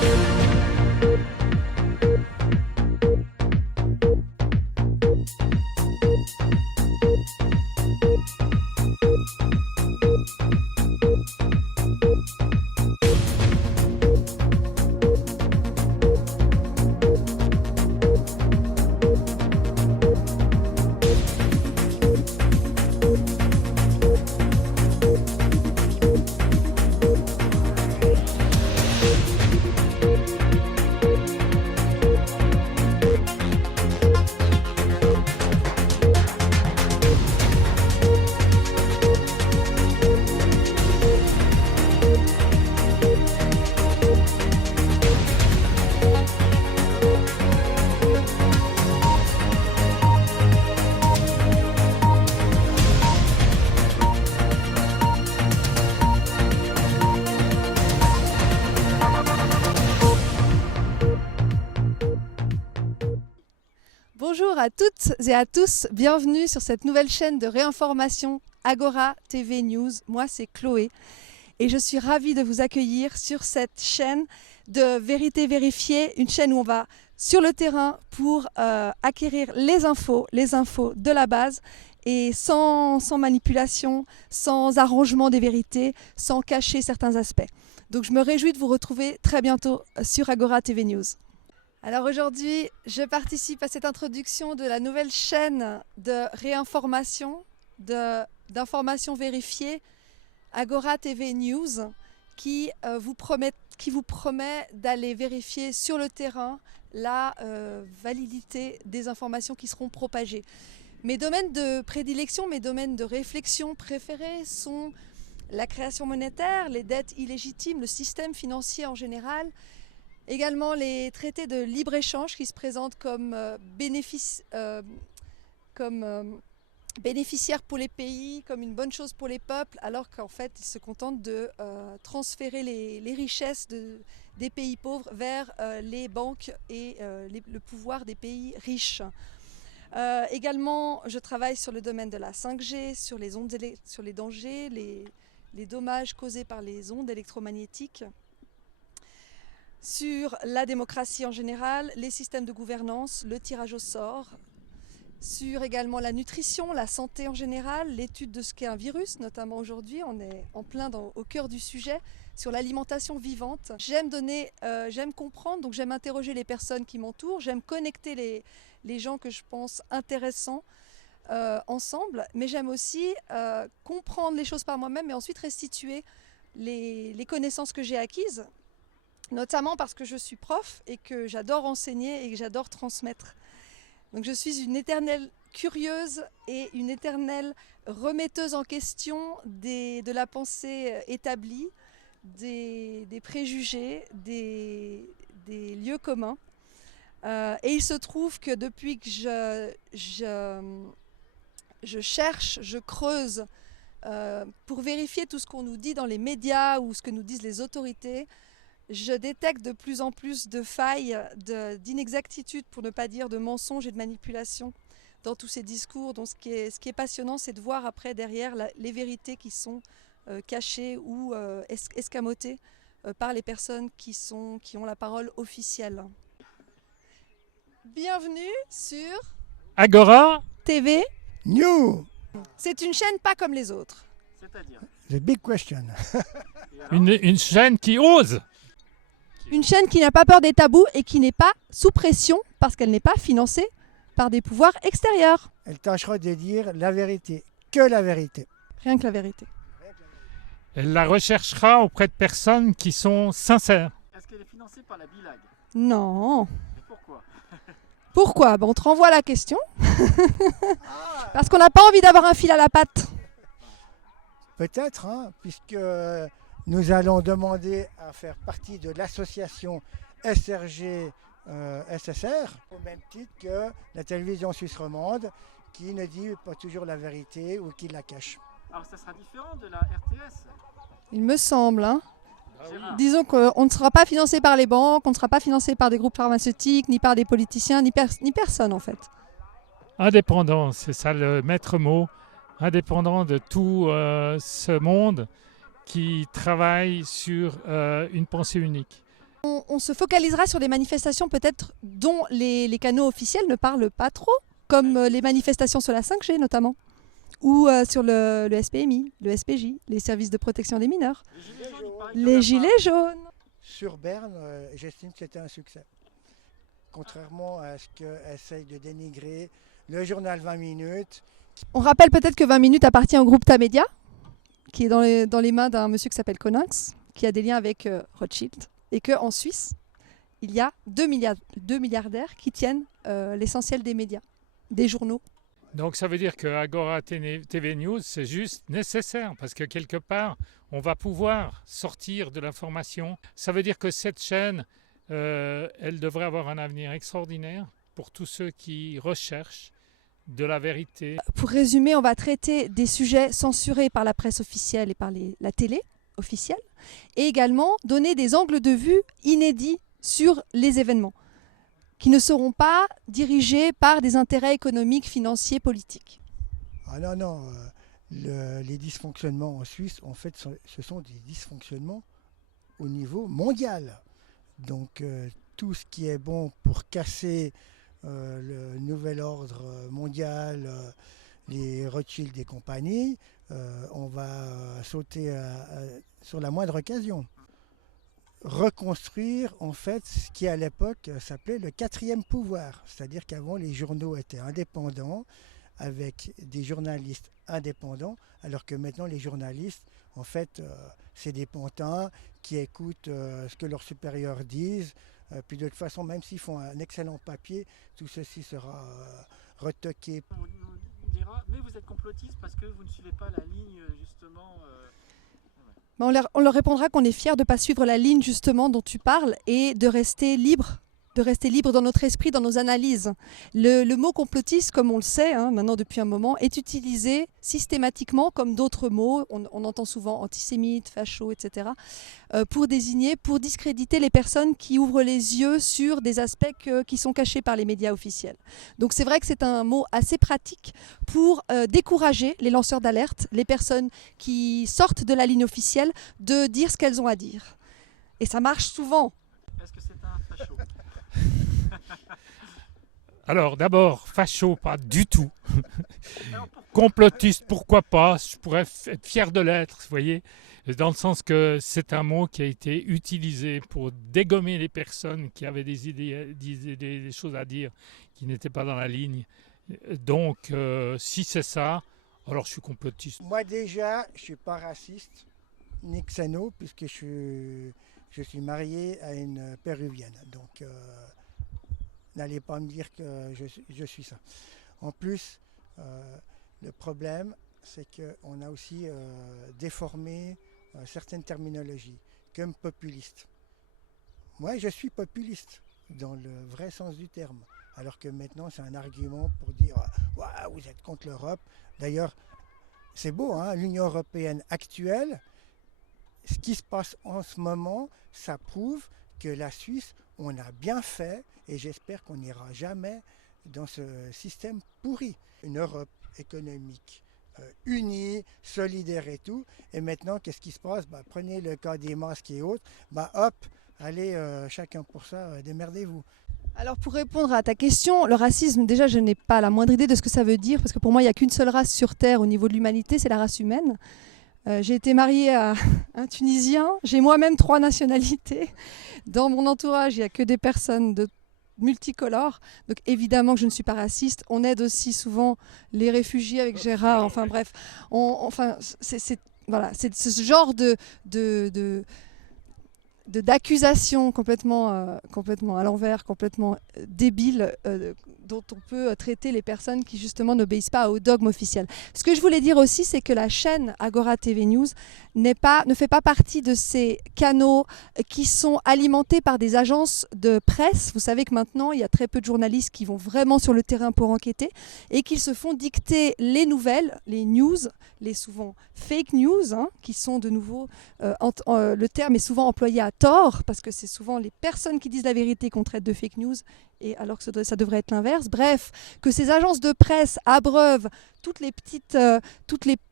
Bonjour à toutes et à tous, bienvenue sur cette nouvelle chaîne de réinformation Agora TV News. Moi c'est Chloé et je suis ravie de vous accueillir sur cette chaîne de vérité vérifiée, une chaîne où on va sur le terrain pour acquérir les infos de la base et sans manipulation, sans arrangement des vérités, sans cacher certains aspects. Donc je me réjouis de vous retrouver très bientôt sur Agora TV News. Alors aujourd'hui, je participe à cette introduction de la nouvelle chaîne de réinformation, d'informations vérifiées, Agora TV News, qui vous promet d'aller vérifier sur le terrain la validité des informations qui seront propagées. Mes domaines de prédilection, mes domaines de réflexion préférés sont la création monétaire, les dettes illégitimes, le système financier en général, également les traités de libre-échange qui se présentent comme bénéficiaires pour les pays, comme une bonne chose pour les peuples, alors qu'en fait ils se contentent de transférer les richesses des pays pauvres vers les banques et le pouvoir des pays riches. Également, je travaille sur le domaine de la 5G, sur les dangers, les dommages causés par les ondes électromagnétiques, sur la démocratie en général, les systèmes de gouvernance, le tirage au sort, sur également la nutrition, la santé en général, l'étude de ce qu'est un virus, notamment aujourd'hui, on est en plein au cœur du sujet, sur l'alimentation vivante. J'aime comprendre, donc j'aime interroger les personnes qui m'entourent, j'aime connecter les gens que je pense intéressants ensemble, mais j'aime aussi comprendre les choses par moi-même et ensuite restituer les connaissances que j'ai acquises, notamment parce que je suis prof et que j'adore enseigner et que j'adore transmettre. Donc je suis une éternelle curieuse et une éternelle remetteuse en question de la pensée établie, des préjugés, des lieux communs. Et il se trouve que depuis que je cherche, je creuse pour vérifier tout ce qu'on nous dit dans les médias ou ce que nous disent les autorités, je détecte de plus en plus de failles, d'inexactitudes, pour ne pas dire de mensonges et de manipulations dans tous ces discours. Donc ce qui est passionnant, c'est de voir après derrière les vérités qui sont cachées ou escamotées par les personnes qui ont la parole officielle. Bienvenue sur Agora TV New. C'est une chaîne pas comme les autres. C'est-à-dire The big question. une chaîne qui ose. Une chaîne qui n'a pas peur des tabous et qui n'est pas sous pression parce qu'elle n'est pas financée par des pouvoirs extérieurs. Elle tâchera de dire la vérité, que la vérité. Rien que la vérité. Elle la recherchera auprès de personnes qui sont sincères. Est-ce qu'elle est financée par la BILAG? Non. Et pourquoi? Pourquoi? On te renvoie la question. Parce qu'on n'a pas envie d'avoir un fil à la patte. Peut-être, puisque nous allons demander à faire partie de l'association SRG SSR, au même titre que la télévision suisse romande, qui ne dit pas toujours la vérité ou qui la cache. Alors ça sera différent de la RTS. Il me semble. Gérard. Disons qu'on ne sera pas financé par les banques, on ne sera pas financé par des groupes pharmaceutiques, ni par des politiciens, ni personne en fait. Indépendant, c'est ça le maître mot. Indépendant de tout ce monde qui travaille sur une pensée unique. On se focalisera sur des manifestations peut-être dont les canaux officiels ne parlent pas trop, comme les manifestations sur la 5G notamment, ou sur le SPMI, le SPJ, les services de protection des mineurs, les gilets jaunes. Sur Berne, j'estime que c'était un succès. Contrairement à ce qu'essaye de dénigrer le journal 20 minutes. On rappelle peut-être que 20 minutes appartient au groupe Tamedia, qui est dans les mains d'un monsieur qui s'appelle Coninx, qui a des liens avec Rothschild, et qu'en Suisse, il y a deux milliardaires qui tiennent l'essentiel des médias, des journaux. Donc ça veut dire que Agora TV News, c'est juste nécessaire parce que quelque part, on va pouvoir sortir de l'information. Ça veut dire que cette chaîne, elle devrait avoir un avenir extraordinaire pour tous ceux qui recherchent de la vérité. Pour résumer, on va traiter des sujets censurés par la presse officielle et par la télé officielle, et également donner des angles de vue inédits sur les événements, qui ne seront pas dirigés par des intérêts économiques, financiers, politiques. Ah non, les dysfonctionnements en Suisse, en fait, ce sont des dysfonctionnements au niveau mondial. Donc tout ce qui est bon pour casser le nouvel ordre mondial, les Rothschild et compagnie, on va sauter sur la moindre occasion. Reconstruire en fait ce qui à l'époque s'appelait le quatrième pouvoir, c'est-à-dire qu'avant les journaux étaient indépendants avec des journalistes indépendants, alors que maintenant les journalistes en fait c'est des pantins qui écoutent ce que leurs supérieurs disent, puis de toute façon même s'ils font un excellent papier, tout ceci sera retoqué. On nous dira, mais vous êtes complotiste parce que vous ne suivez pas la ligne justement. On leur répondra qu'on est fiers de ne pas suivre la ligne justement dont tu parles et de rester libre dans notre esprit, dans nos analyses. Le mot complotiste, comme on le sait maintenant depuis un moment, est utilisé systématiquement comme d'autres mots. On entend souvent antisémite, facho, etc. Pour discréditer les personnes qui ouvrent les yeux sur des aspects qui sont cachés par les médias officiels. Donc c'est vrai que c'est un mot assez pratique pour décourager les lanceurs d'alerte, les personnes qui sortent de la ligne officielle, de dire ce qu'elles ont à dire. Et ça marche souvent. Est-ce que c'est un facho? Alors d'abord, facho, pas du tout. Complotiste, pourquoi pas? Je pourrais être fier de l'être, vous voyez, dans le sens que c'est un mot qui a été utilisé pour dégommer les personnes qui avaient des idées, des choses à dire qui n'étaient pas dans la ligne. Donc, si c'est ça, alors je suis complotiste. Moi déjà, je ne suis pas raciste ni xéno, puisque je suis marié à une péruvienne. Donc, n'allez pas me dire que je suis ça. En plus, le problème, c'est qu'on a aussi déformé certaines terminologies, comme populiste. Moi, je suis populiste, dans le vrai sens du terme. Alors que maintenant, c'est un argument pour dire « Waouh, vous êtes contre l'Europe ». D'ailleurs, c'est beau, hein, l'Union européenne actuelle, ce qui se passe en ce moment, ça prouve que la Suisse, on a bien fait, et j'espère qu'on n'ira jamais dans ce système pourri. Une Europe économique unie, solidaire et tout. Et maintenant, qu'est-ce qui se passe? Prenez le cas des masques et autres. Hop, allez, chacun pour ça, démerdez-vous. Alors pour répondre à ta question, le racisme, déjà je n'ai pas la moindre idée de ce que ça veut dire, parce que pour moi il n'y a qu'une seule race sur Terre au niveau de l'humanité, c'est la race humaine. J'ai été mariée à un Tunisien, j'ai moi-même 3 nationalités. Dans mon entourage, il n'y a que des personnes multicolores, donc évidemment que je ne suis pas raciste. On aide aussi souvent les réfugiés avec Gérard, enfin bref. C'est ce genre d'accusations complètement à l'envers, complètement débiles, dont on peut traiter les personnes qui justement n'obéissent pas au dogme officiel. Ce que je voulais dire aussi, c'est que la chaîne Agora TV News ne fait pas partie de ces canaux qui sont alimentés par des agences de presse. Vous savez que maintenant, il y a très peu de journalistes qui vont vraiment sur le terrain pour enquêter et qu'ils se font dicter les nouvelles, les news, les souvent fake news, qui sont de nouveau, le terme est souvent employé à tort, parce que c'est souvent les personnes qui disent la vérité qu'on traite de fake news, et alors que ça devrait être l'inverse. Bref, que ces agences de presse abreuvent toutes les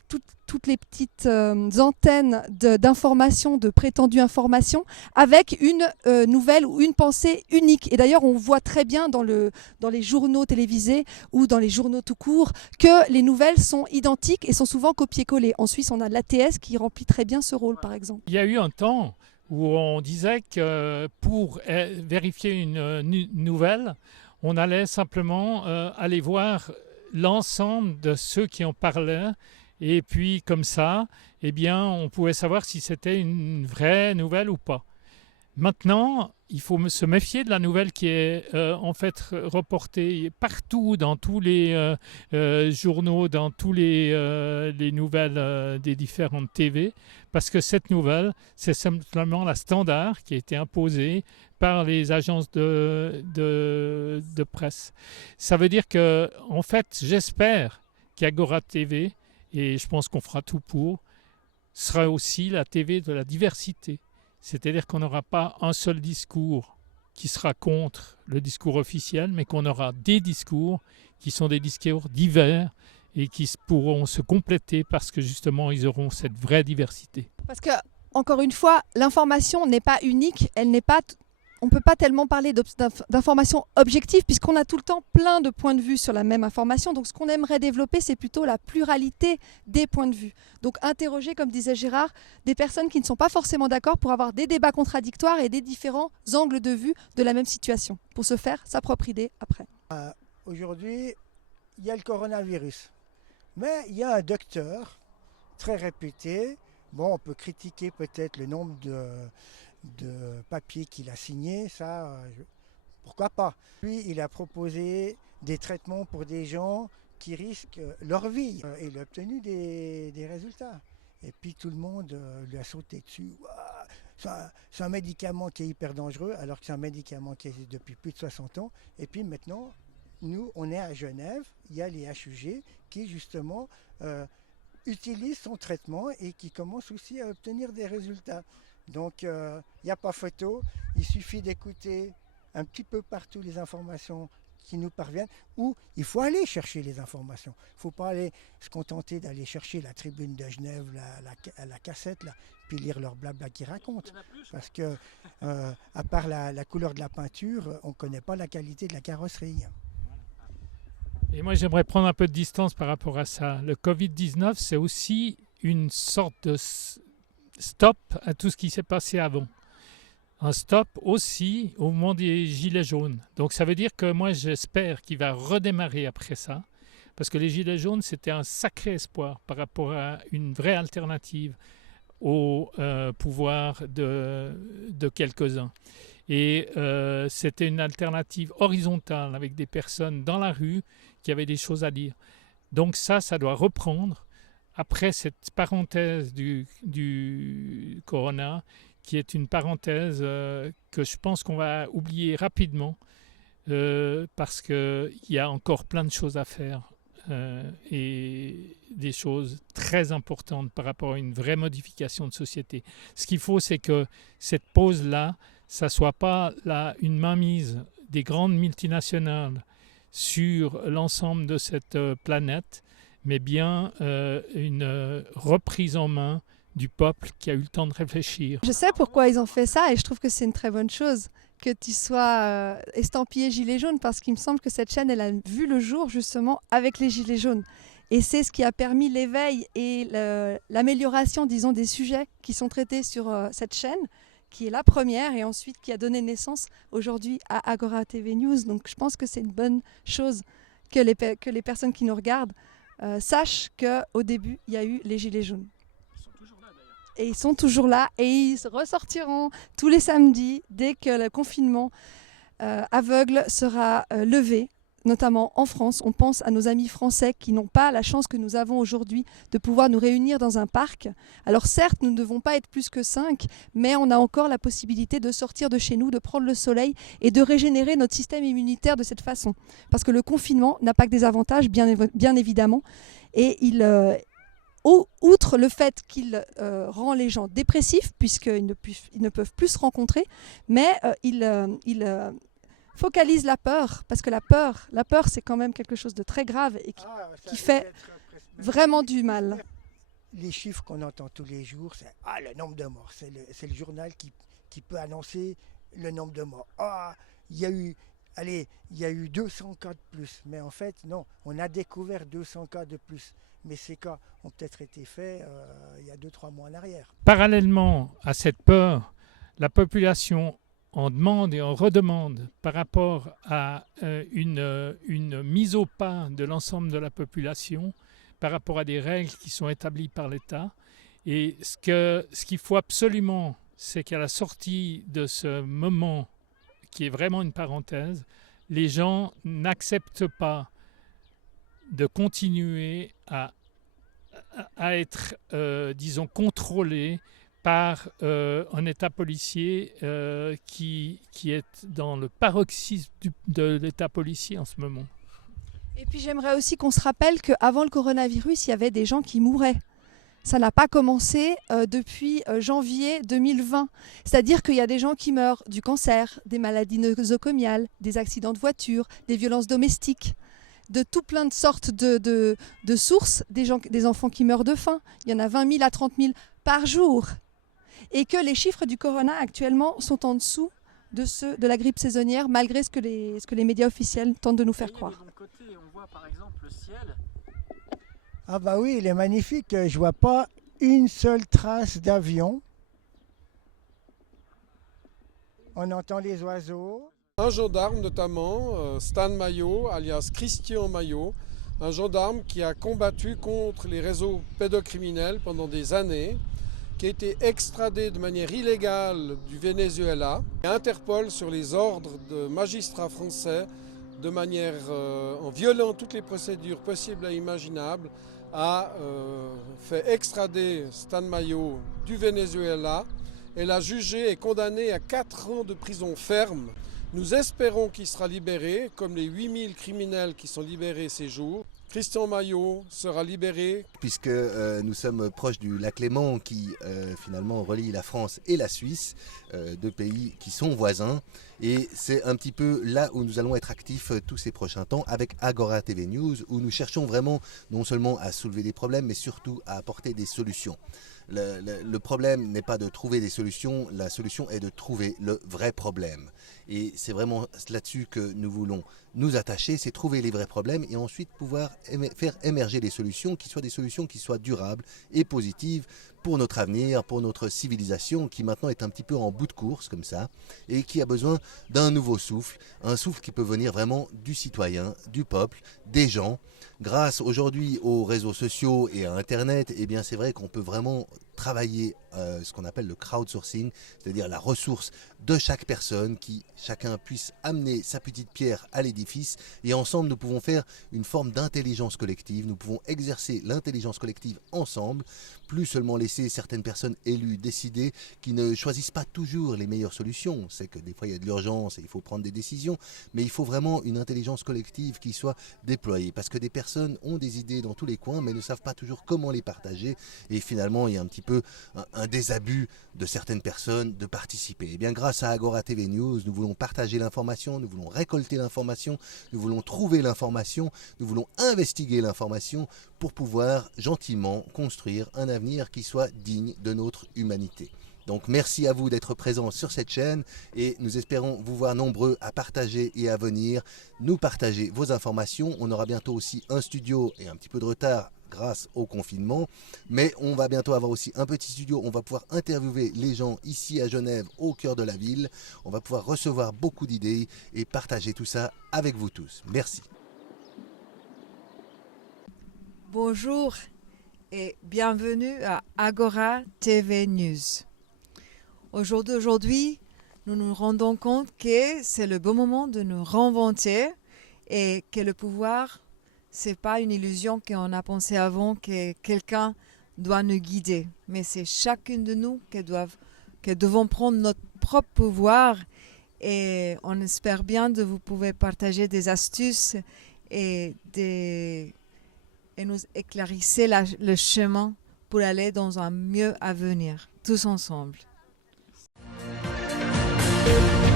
toutes les petites antennes d'informations, de prétendues informations, avec une nouvelle ou une pensée unique. Et d'ailleurs, on voit très bien dans les journaux télévisés ou dans les journaux tout court que les nouvelles sont identiques et sont souvent copiées-collées. En Suisse, on a l'ATS qui remplit très bien ce rôle, par exemple. Il y a eu un temps où on disait que pour vérifier une nouvelle, on allait simplement aller voir l'ensemble de ceux qui en parlaient. Et puis, comme ça, eh bien, on pouvait savoir si c'était une vraie nouvelle ou pas. Maintenant, il faut se méfier de la nouvelle qui est en fait reportée partout, dans tous les journaux, dans tous les nouvelles des différentes TV, parce que cette nouvelle, c'est simplement la standard qui a été imposée par les agences de presse. Ça veut dire que, en fait, j'espère qu'Agora TV, et je pense qu'on fera tout pour, sera aussi la TV de la diversité. C'est-à-dire qu'on n'aura pas un seul discours qui sera contre le discours officiel, mais qu'on aura des discours qui sont des discours divers et qui pourront se compléter parce que justement, ils auront cette vraie diversité. Parce que, encore une fois, l'information n'est pas unique, on ne peut pas tellement parler d'information objective puisqu'on a tout le temps plein de points de vue sur la même information. Donc ce qu'on aimerait développer, c'est plutôt la pluralité des points de vue. Donc interroger, comme disait Gérard, des personnes qui ne sont pas forcément d'accord pour avoir des débats contradictoires et des différents angles de vue de la même situation, pour se faire sa propre idée après. Aujourd'hui, il y a le coronavirus. Mais il y a un docteur très réputé. Bon, on peut critiquer peut-être le nombre de papiers qu'il a signés, ça, pourquoi pas. Lui, il a proposé des traitements pour des gens qui risquent leur vie. Il a obtenu des résultats. Et puis tout le monde lui a sauté dessus. C'est un médicament qui est hyper dangereux, alors que c'est un médicament qui existe depuis plus de 60 ans. Et puis maintenant, nous, on est à Genève, il y a les HUG qui justement utilisent son traitement et qui commencent aussi à obtenir des résultats. Donc, il n'y a pas photo, il suffit d'écouter un petit peu partout les informations qui nous parviennent, ou il faut aller chercher les informations. Il ne faut pas aller se contenter d'aller chercher la tribune de Genève, la cassette, là, puis lire leur blabla qu'ils racontent. Parce que, à part la couleur de la peinture, on ne connaît pas la qualité de la carrosserie. Et moi, j'aimerais prendre un peu de distance par rapport à ça. Le Covid-19, c'est aussi une sorte de stop à tout ce qui s'est passé avant. Un stop aussi au moment des Gilets jaunes. Donc ça veut dire que moi j'espère qu'il va redémarrer après ça, parce que les Gilets jaunes c'était un sacré espoir par rapport à une vraie alternative au pouvoir de quelques-uns. Et c'était une alternative horizontale avec des personnes dans la rue qui avaient des choses à dire. Donc ça doit reprendre. Après cette parenthèse du corona, qui est une parenthèse que je pense qu'on va oublier rapidement parce qu'il y a encore plein de choses à faire et des choses très importantes par rapport à une vraie modification de société. Ce qu'il faut, c'est que cette pause-là, ça ne soit pas une mainmise des grandes multinationales sur l'ensemble de cette planète, mais bien une reprise en main du peuple qui a eu le temps de réfléchir. Je sais pourquoi ils ont fait ça et je trouve que c'est une très bonne chose que tu sois estampillé gilet jaune, parce qu'il me semble que cette chaîne, elle a vu le jour justement avec les gilets jaunes. Et c'est ce qui a permis l'éveil et l'amélioration, disons, des sujets qui sont traités sur cette chaîne, qui est la première et ensuite qui a donné naissance aujourd'hui à Agora TV News. Donc je pense que c'est une bonne chose que les personnes qui nous regardent sachent qu'au début, il y a eu les gilets jaunes. Ils sont toujours là d'ailleurs. Et ils sont toujours là et ils ressortiront tous les samedis dès que le confinement aveugle sera levé. Notamment en France, on pense à nos amis français qui n'ont pas la chance que nous avons aujourd'hui de pouvoir nous réunir dans un parc. Alors certes, nous ne devons pas être plus que 5, mais on a encore la possibilité de sortir de chez nous, de prendre le soleil et de régénérer notre système immunitaire de cette façon. Parce que le confinement n'a pas que des avantages, bien évidemment, et outre le fait qu'il rend les gens dépressifs, puisqu'ils ne peuvent plus se rencontrer, mais il focalise la peur, parce que la peur c'est quand même quelque chose de très grave et qui fait vraiment du mal. les chiffres qu'on entend tous les jours, c'est le nombre de morts. C'est le journal qui peut annoncer le nombre de morts. Il y a eu 200 cas de plus. Mais en fait, non, on a découvert 200 cas de plus. Mais ces cas ont peut-être été faits il y a 2-3 mois en arrière. Parallèlement à cette peur, la population en demande et en redemande par rapport à une mise au pas de l'ensemble de la population, par rapport à des règles qui sont établies par l'État. Et ce qu'il faut absolument, c'est qu'à la sortie de ce moment, qui est vraiment une parenthèse, les gens n'acceptent pas de continuer à être, disons, contrôlés par un État policier qui est dans le paroxysme de l'État policier en ce moment. Et puis j'aimerais aussi qu'on se rappelle qu'avant le coronavirus, il y avait des gens qui mouraient. Ça n'a pas commencé depuis janvier 2020. C'est-à-dire qu'il y a des gens qui meurent du cancer, des maladies nosocomiales, des accidents de voiture, des violences domestiques, de tout plein de sortes de sources, des enfants qui meurent de faim. Il y en a 20 000 à 30 000 par jour. Et que les chiffres du corona actuellement sont en dessous de ceux de la grippe saisonnière, malgré ce que les médias officiels tentent de nous faire croire. De mon côté, on voit par exemple le ciel. Ah bah oui, il est magnifique. Je vois pas une seule trace d'avion. On entend les oiseaux. Un gendarme notamment, Stan Maillot, alias Christian Maillot, un gendarme qui a combattu contre les réseaux pédocriminels pendant des années, qui a été extradé de manière illégale du Venezuela. Et Interpol, sur les ordres de magistrats français, de manière en violant toutes les procédures possibles et imaginables, a fait extrader Stan Maillot du Venezuela et l'a jugé et condamné à 4 ans de prison ferme. Nous espérons qu'il sera libéré, comme les 8000 criminels qui sont libérés ces jours. Christian Maillot sera libéré. Puisque nous sommes proches du lac Léman qui finalement relie la France et la Suisse, deux pays qui sont voisins. Et c'est un petit peu là où nous allons être actifs tous ces prochains temps avec Agora TV News, où nous cherchons vraiment non seulement à soulever des problèmes, mais surtout à apporter des solutions. Le problème n'est pas de trouver des solutions, la solution est de trouver le vrai problème. Et c'est vraiment là-dessus que nous voulons nous attacher, c'est trouver les vrais problèmes et ensuite pouvoir faire émerger des solutions qui soient durables et positives pour notre avenir, pour notre civilisation qui maintenant est un petit peu en bout de course comme ça et qui a besoin d'un nouveau souffle, un souffle qui peut venir vraiment du citoyen, du peuple, des gens. Grâce aujourd'hui aux réseaux sociaux et à Internet, eh bien c'est vrai qu'on peut vraiment travailler ce qu'on appelle le crowdsourcing, c'est-à-dire la ressource de chaque personne, qui chacun puisse amener sa petite pierre à l'édifice et ensemble nous pouvons faire une forme d'intelligence collective, nous pouvons exercer l'intelligence collective ensemble, plus seulement laisser certaines personnes élues décider qui ne choisissent pas toujours les meilleures solutions. C'est que des fois il y a de l'urgence et il faut prendre des décisions, mais il faut vraiment une intelligence collective qui soit déployée parce que des personnes ont des idées dans tous les coins mais ne savent pas toujours comment les partager et finalement il y a un petit peu un désabus de certaines personnes de participer. Et bien grâce à Agora TV News, nous voulons partager l'information, nous voulons récolter l'information, nous voulons trouver l'information, nous voulons investiguer l'information pour pouvoir gentiment construire un avenir qui soit digne de notre humanité. Donc merci à vous d'être présents sur cette chaîne et nous espérons vous voir nombreux à partager et à venir nous partager vos informations. On aura bientôt aussi un studio et un petit peu de retard grâce au confinement, mais on va bientôt avoir aussi un petit studio, on va pouvoir interviewer les gens ici à Genève, au cœur de la ville, on va pouvoir recevoir beaucoup d'idées et partager tout ça avec vous tous. Merci. Bonjour et bienvenue à Agora TV News. Aujourd'hui, nous nous rendons compte que c'est le bon moment de nous réinventer et que le pouvoir, c'est pas une illusion qu'on a pensé avant que quelqu'un doit nous guider, mais c'est chacune de nous qui devons prendre notre propre pouvoir et on espère bien de vous pouvoir partager des astuces et nous éclaircir le chemin pour aller dans un mieux avenir, tous ensemble.